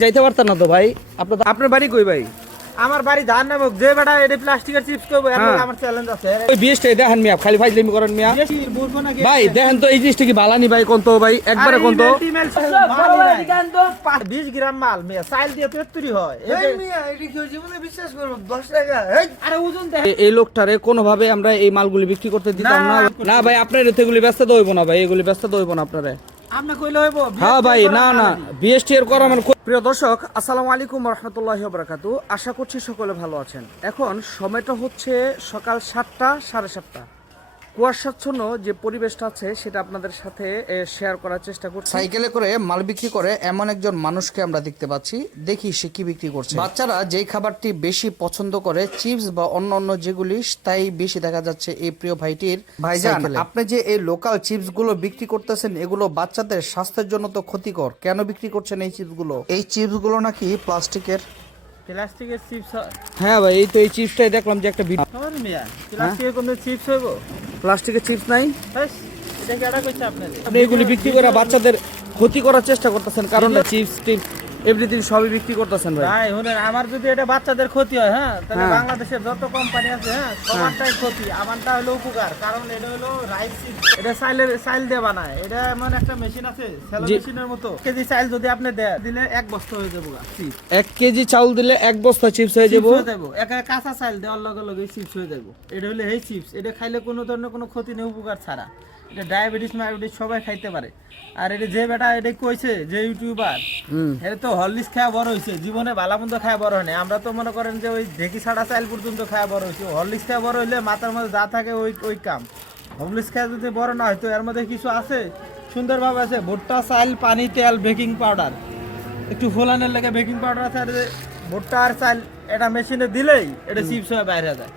যাইতে পারতেন না তো ভাই। আপনার আপনার বাড়ি কই ভাই? আমার বাড়ি ধান নামক যে বেটা এটা প্লাস্টিকের চিপস করব এর হ্যাঁ। আমার চ্যালেঞ্জ আছে। ওই বিশটাই দেখেন মিয়া খালি ফাইজলামি করেন মিয়া। বেশি বলব না কি? ভাই দেখেন তো এই জিনিসটা কি বালানি ভাই কোন তো ভাই? একবারে কোন তো? email টিমেল সব মালই নাই। পাঁচ- বিশ গ্রাম মাল মেয়ে চাইল দিয়ে তেত্তরি হয়। এতে- আরে ওজন দেখ। এই লোকটারে কোনোভাবে আমরা এই মালগুলি বিক্রি করতে দিতাম না না, ভাই আপনার তো এগুলি ব্যস্ত তো হইব না ভাই এগুলি ব্যস্ত তো হইব না আপনারে। হ্যাঁ ভাই না না বিএসটি এর করা মানে প্রিয় দর্শক আসসালামু আলাইকুম রহমতুল্লাহি বারাকাতু আশা করছি সকলে ভালো আছেন। এখন সময়টা হচ্ছে সকাল সাতটা সাড়ে সাতটা। কুয়াশাচ্ছন্ন যে পরিবেশটা আছে সেটা আপনাদের সাথে শেয়ার করার চেষ্টা করছি। সাইকেলে করে মাল বিক্রি করে এমন একজন মানুষকে আমরা দেখতে পাচ্ছি। দেখি সে কি বিক্রি করছে। বাচ্চারা যেই খাবারটি বেশি পছন্দ করে চিপস বা অন্য অন্য যেগুলি তাই বেশি দেখা যাচ্ছে এই প্রিয় ভাইটির ভাইজান আপনি যে এই লোকাল চিপসগুলো বিক্রি করতেছেন এগুলো বাচ্চাদের স্বাস্থ্যের জন্য তো ক্ষতিকর। কেন বিক্রি করছেন এই চিপসগুলো এই চিপসগুলো নাকি প্লাস্টিকের? প্লাস্টিকের চিপস হ্যাঁ ভাই এই তো এই চিপসটাই দেখলাম যে একটা মিয়া। প্লাস্টিকের কোনো চিপস হইব? প্লাস্টিকের চিপস নাই। এটা কি এটা কইছে আপনাদের? আপনি এগুলি বিক্রি করে বাচ্চাদের ক্ষতি করার চেষ্টা করতেছেন কারণ চিপস টিপস এভরিথিং সবই বিক্রি করতেছেন ভাই? ভাই শুনেন আমার যদি এটা বাচ্চাদের ক্ষতি হয় হ্যাঁ? তাহলে হ্যাঁ। বাংলাদেশের যত কোম্পানি আছে হ্যাঁ সবারটাই ক্ষতি। আমারটা হলো উপকার কারণ এটা হলো রাইস এটা চাইলের চাইল দিয়ে বানায়। এটা এমন একটা মেশিন আছে সেলো মেশিনের মতো। কেজি চাইল যদি আপনি দেয় দিলে এক বস্তা হয়ে যাব এক কেজি চাউল দিলে এক বস্তা চিপস হয়ে যাব। হয়ে যাব। একা কাঁচা চাইল দেওয়ার লগে লগে চিপস হয়ে যাব। এটা হলো এই চিপস এটা খাইলে কোনো ধরনের কোনো ক্ষতি নেই উপকার ছাড়া। এটা ডায়াবেটিস মায়াবেটিস সবাই খাইতে পারে। আর এটা যে বেটা এটা কইছে যে ইউটিউবার এটা তো হরলিক্স খাওয়া বড় হয়েছে জীবনে বালামন্দ খাওয়া বড় হয়নি আমরা তো মনে করেন যে ওই ঢেকি ছাড়া চাইল পর্যন্ত খাওয়া বড় হয়েছে হরলিক্স খাওয়া বড় হইলে মাথার মধ্যে যা থাকে ওই ওই কাম। হরলিক্স খাওয়া যদি বড় না হয় তো এর মধ্যে কিছু আছে? সুন্দরভাবে আছে। ভুট্টা চাল পানি তেল বেকিং পাউডার একটু ফোলানের লেগে বেকিং পাউডার আছে। আর ভুট্টা আর চাল এটা মেশিনে দিলেই এটা চিপস হয়ে বাইরে যায়।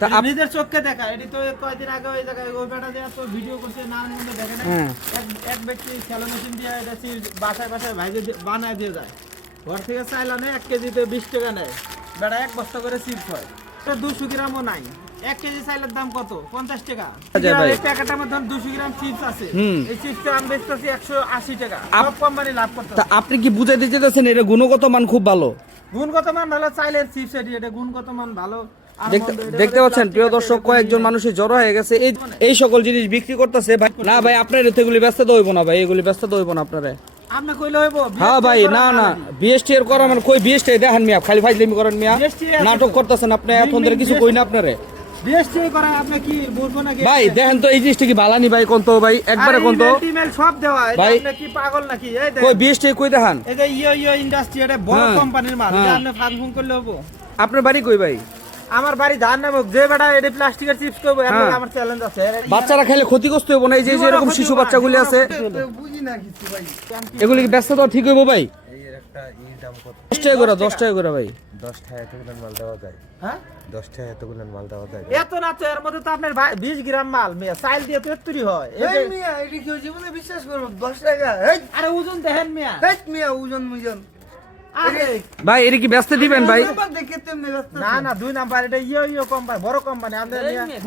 তা নিজের চোখকে দেখা। এটি তো কয়দিন আগে ওই জায়গায় ওই বেটা দিয়ে তো ভিডিও করছে না মধ্যে দেখে না এক এক ব্যক্তি স্যালো মেশিন দিয়ে এটা বাসায় বাসায় ভাইজে বানায় দিয়ে যায়। ঘর থেকে চাইল এক কেজিতে বিশ টাকা নেয়। বেটা এক বস্তা করে চিপস হয় এটা দুশো গ্রামও নাই। এক কেজি চাইলের দাম কত? পঞ্চাশ টাকা। আচ্ছা এই প্যাকেটের মধ্যে দুশো গ্রাম চিপস আছে। হুম। এই চিপসটা আমি বেচতেছি একশো আশি টাকা। আপ- সব কোম্পানি লাভ করতে আপনি কি বুঝাইতে চাইতেছেন? এটা গুণগত মান খুব ভালো। গুণগত মান ভালো চাইলের চিপস এটি এটা গুণগত মান ভালো। দেখতে পাচ্ছেন প্রিয় দর্শক কয়েকজন মানুষের জড়ো হয়ে গেছে। এই এই সকল জিনিস বিক্রি করতেছে ভাই। না ভাই আপনার এগুলি ব্যস্ত তো হইব না ভাই। এগুলি ব্যস্ত তো হইব না আপনারে। হ্যাঁ ভাই না না। বিএসটি এর করা মানে কই? বিএসটি দেখেন মিয়া খালি ফাইজলামি করেন মিয়া। নাটক করতেছেন আপনি এখন ধরে কিছু কই না আপনারে। ভাই দেখেন তো এই জিনিসটা কি বালানি ভাই কোন তো ভাই? একবারে কোন তো? সব দেওয়া ভাই- কি পাগল নাকি? কই বিএসটি কই দেখান? এই যে ইয়ো ইয়ো ইন্ডাস্ট্রি এটা বড় হ্যাঁ, কোম্পানির মাল হ্যাঁ। আপনি ফার্ম করলে হব। আপনার বাড়ি কই ভাই? আমার বাড়ি ধান নামক যে বেটা এটা প্লাস্টিকের চিপস করব হ্যাঁ। আমার চ্যালেঞ্জ আছে। বাচ্চারা খেলে ক্ষতিগ্রস্ত হইব না এই যে এরকম শিশু বাচ্চাগুলি আছে। বুঝি না কিছু ভাই এগুলি কি ব্যস্ত তো ঠিক হইব ভাই? দশ টাকা করে দশ টাকা করে ভাই। দশ টাকা এতগুলো মাল দেওয়া যায়। হ্যাঁ? দশ টাকা এতগুলো মাল দেওয়া যায়। এত না তো এর মধ্যে তো আপনার বিশ গ্রাম মাল মেয়ে। চাইল দিয়ে তেত্তরি হয়। এই যে- আরে ওজন দেখেন মিয়া। আরে ভাই এটা কি ব্যস্ত দিবেন ভাই? না না দুই নাম্বার এটা ইয়ো ইয়ো কোম্পানি বড় কোম্পানি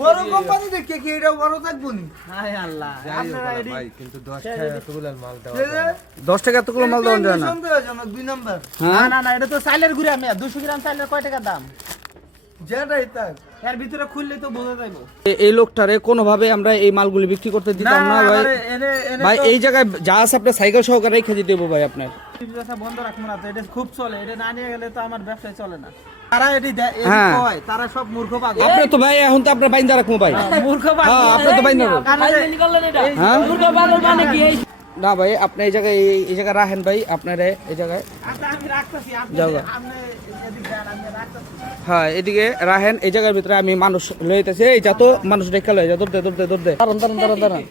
বড় কোম্পানি দেখে কি এটা বড় থাকব নি? হায় আল্লাহ। আপনারা ভাই কিন্তু দশ টাকা এতগুলো মাল টাকা এতগুলো না। সন্দেহজনক দুই নাম্বার। না হ্যাঁ? না না এটা তো গুড়া দুশো গ্রাম কয় টাকা দাম? যেটাই এর ভিতরে খুললে তো বোঝা যাইব। এই লোকটারে কোনোভাবে আমরা এই মালগুলি বিক্রি করতে দিতাম না ভাই। ভাই এই জায়গায় যা আছে আপনার সাইকেল সহকারে রেখে দিতে ভাই আপনার। ব্যবসা বন্ধ রাখব না এটা খুব চলে এটা না নিয়ে গেলে তো আমার ব্যবসায় চলে না। তারা এটি হ্যাঁ। তারা সব মূর্খ পাগল। আপনি তো ভাই এখন তো আপনার বাইন্দা রাখব ভাই। মূর্খ পাগল। হ্যাঁ আপনি তো বাইন্দা হ্যাঁ? না ভাই আপনি এই জায়গায় এই- এই জায়গায় রাখেন ভাই আপনারে এই জায়গায়। আচ্ছা। হ্যাঁ এদিকে রাখেন এই জায়গার ভিতরে আমি মানুষ লইতেছি। এই যা তো মানুষ রেখা লয়ে যা দৌড়তে দৌড়তে দৌড়তে দাঁড়ান দাঁড়ান দাঁড়ান দাঁড়ান।